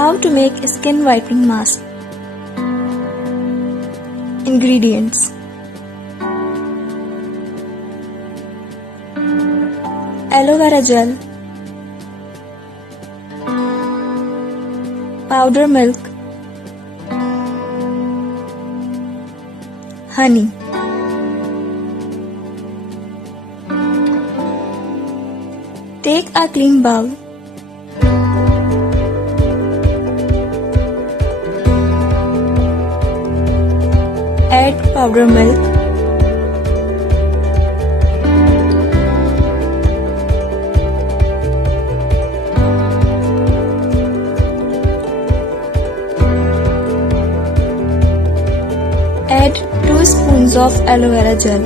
How to make skin whitening mask. Ingredients: aloe vera gel, powder milk, honey. Take a clean bowl. Add powder milk, add 2 spoons of aloe vera gel,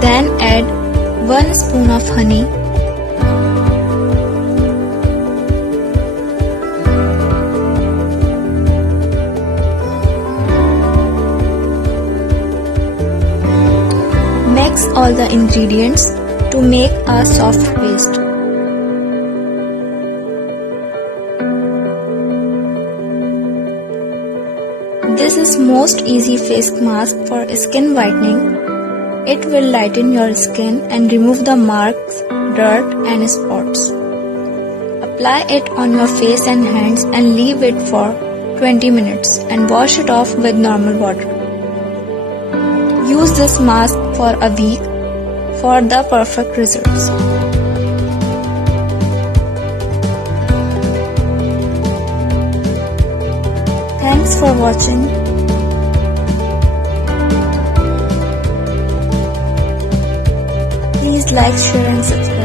then add 1 spoon of honey, mix all the ingredients to make a soft paste. This is most easy face mask for skin whitening. It will lighten your skin and remove the marks, dirt and spots. Apply it on your face and hands and leave it for 20 minutes and wash it off with normal water. Use this mask for a week for the perfect results. Thanks for watching. Please like, share and subscribe.